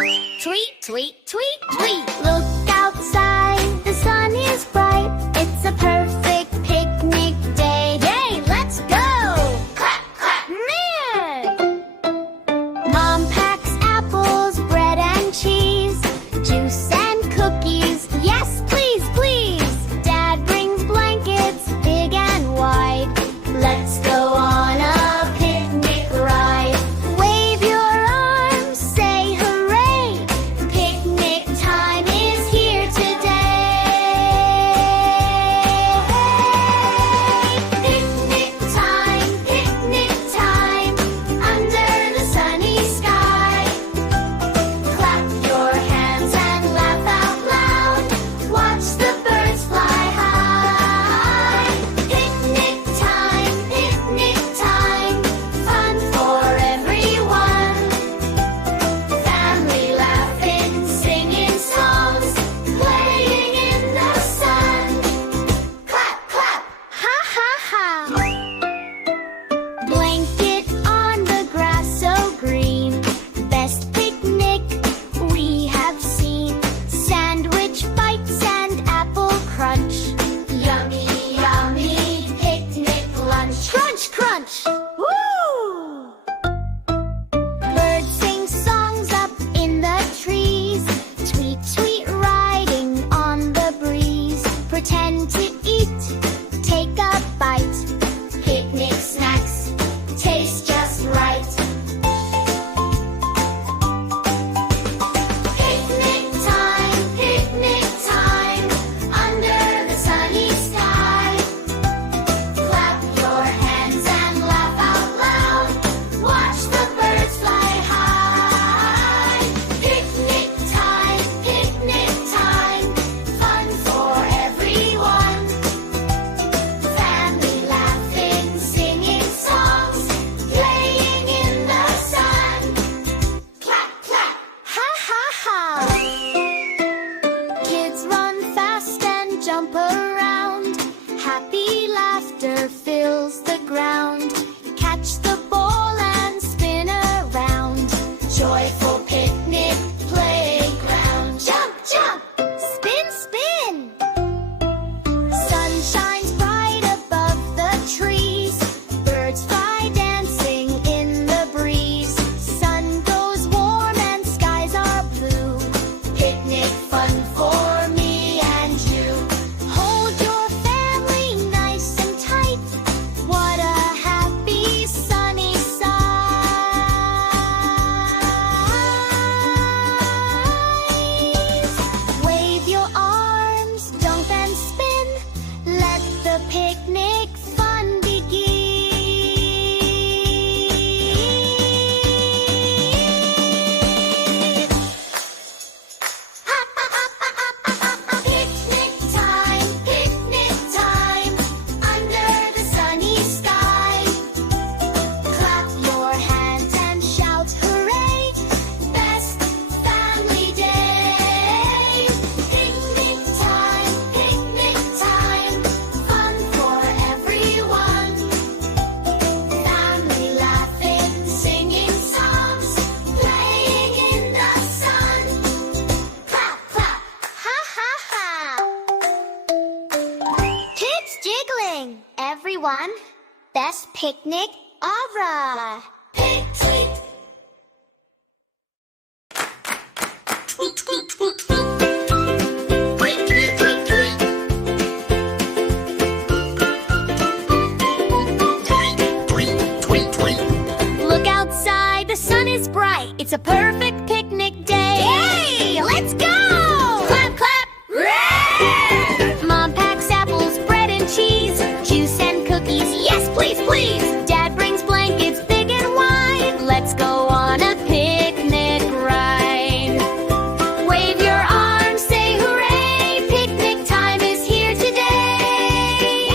Tweet, tweet, tweet, tweet. Look outside, the sun is bright. It's a perfect picnic day. Yay, let's go! Clap, clap. Man! Mom packs apples, bread and cheese, juice and cookies. Yes, please, please. Dad brings blankets, big and wide. Let's go on a picnic ride. Wave your arms, say hooray. Picnic time is here today. Picnic time, under the sunny sky. Clap your hands and laugh out loud. Watch the birds fly high. Picnic time, fun for everyone. Family laughing, singing songs, playing in the sun. Clap, clap, ha ha ha. Blanket on the grass so green, best picnic we have seen. Sandwich bites and apple crunch, yummy, yummy picnic lunch. Crunch, crunch, woo! Birds sing songs up in the trees, tweet, tweet, riding on the breeze. Pretend to eat, take a bite. Picnic snacks taste just right. Picnic time, under the sunny sky. Clap your hands and laugh out loud. Watch the birds fly high. Picnic time, fun for everyone. Family laughing, singing songs, playing in the sun. Clap, clap, ha ha ha. Kids run fast and jump around. Happy laughter fills the ground. Catch the ball and spin around. Joyful picnic playground. Jump, jump, spin, spin. Sun shines bright above the trees. Birds fly dancing in the breeze. Sun goes warm and skies are blue. Picnic fun for me and you. Hold your family nice and tight. What a happy sunny sight. Wave your arms, jump and spin. Let the picnic fun begin. Picnic time, under the sunny sky. Clap your hands and shout hooray. Best family day. Picnic time, fun for everyone. Family laughing, singing songs, playing in the sun. Clap, clap, ha ha ha. Kids jiggling, everyone. Best picnic aura. Pick, tweet. Tweet, tweet, tweet, tweet. Tweet, tweet, tweet, tweet. Tweet, tweet, tweet. Look outside, the sun is bright. It's a perfect picnic day. Yay! Let's go! Clap, clap. Hooray! Mom packs apples, bread and cheese, juice and cookies. Yes, please, please. Dad brings blankets big and wide. Let's go on a picnic ride. Wave your arms, say hooray. Picnic time is here today.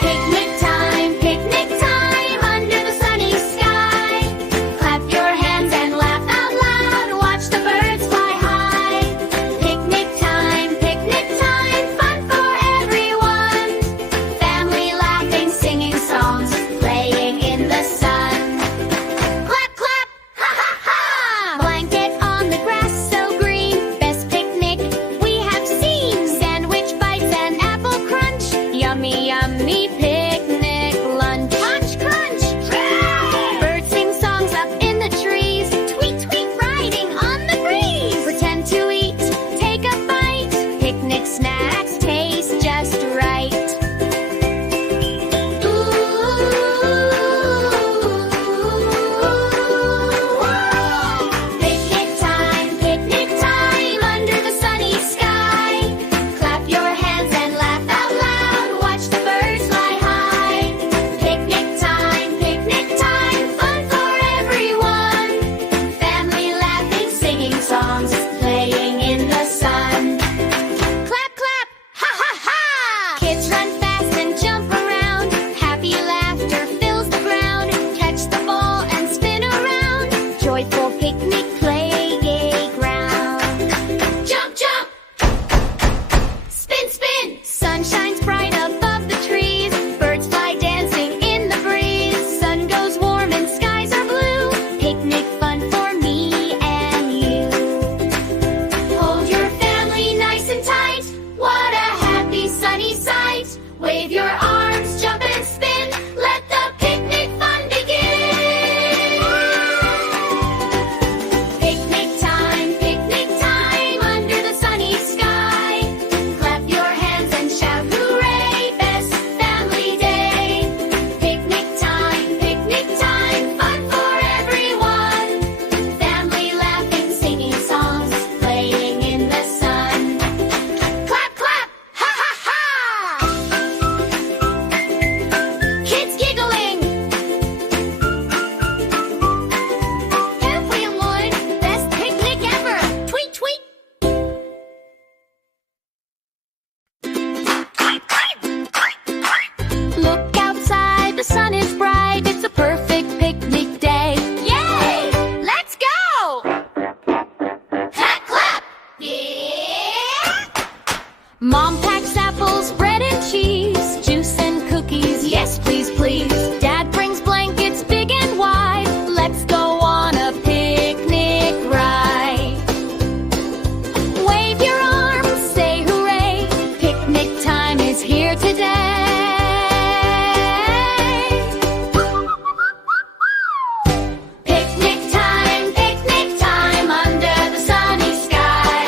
Picnic time, under the sunny sky. Clap your hands and laugh out loud. joyful picnic playground. Jump, jump! Spin, spin! Sun shines bright above the trees. Birds fly dancing in the breeze. Sun goes warm and skies are blue. Picnic fun for me and you. Hold your family nice and tight. What a happy sunny sight. Wave your arms, jump and spin. Let the picnic fun begin. Picnic time under the sunny sky. Clap your hands and shout hooray, best family day. Picnic time, fun for everyone. Family laughing, singing songs, playing in the sun. Clap, clap, ha ha ha! Kids giggling. Happy and Lloyd, best picnic ever. Tweet, tweet. Look outside, the sun is bright. It's a perfect picnic day. Yay! Let's go! Clap, clap! Yeah! Mom packs apples, bread and cheese, juice and cookies. Yes, please, please. Dad brings blankets big and wide. Let's go on a picnic ride. Wave your arms, say hooray. Picnic time is here today. Picnic time under the sunny sky.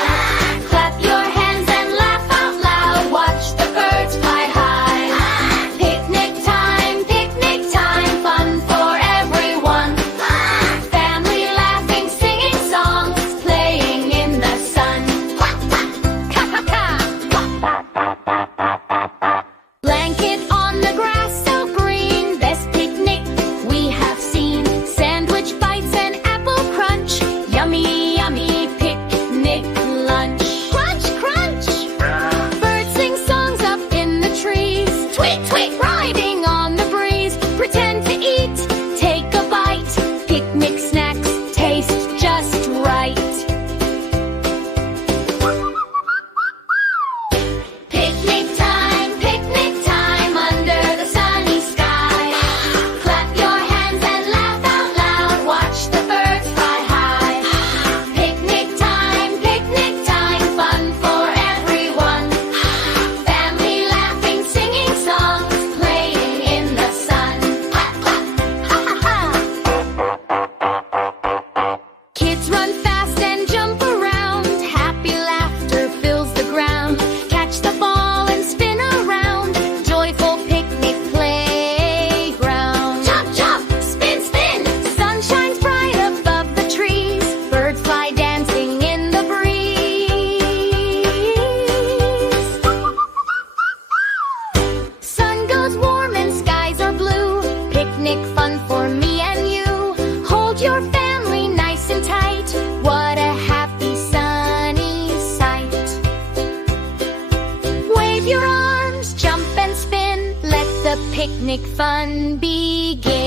Clap your hands and laugh out loud. Watch the birds fly high. Picnic time, fun for everyone. Family laughing, singing songs, playing in the sun. Blanket on the grass so green, best picnic we have seen. Sandwich bites and apple crunch, yummy, yummy picnic lunch. Crunch, crunch! Birds sing songs up in the trees. Tweet, tweet! Riding on the breeze. Pretend to eat, take a bite. Picnic snacks taste just right. Picnic time under the sunny sky. Clap your hands and laugh out loud. Watch the birds fly high. Picnic time, fun for everyone. Family laughing, singing songs, playing in the sun. Clap, clap, ha ha ha! Kids run fast and jump around. Happy laughter fills the ground. Catch the ball and spin around. Joyful picnic playground. Jump, jump, spin, spin. Sun shines bright above the trees. Birds fly dancing in the breeze. Sun goes warm and skies are blue. Picnic fun for me and you. Hold your family nice and tight. What a happy sunny sight. Wave your arms, jump and spin. Let the picnic fun begin.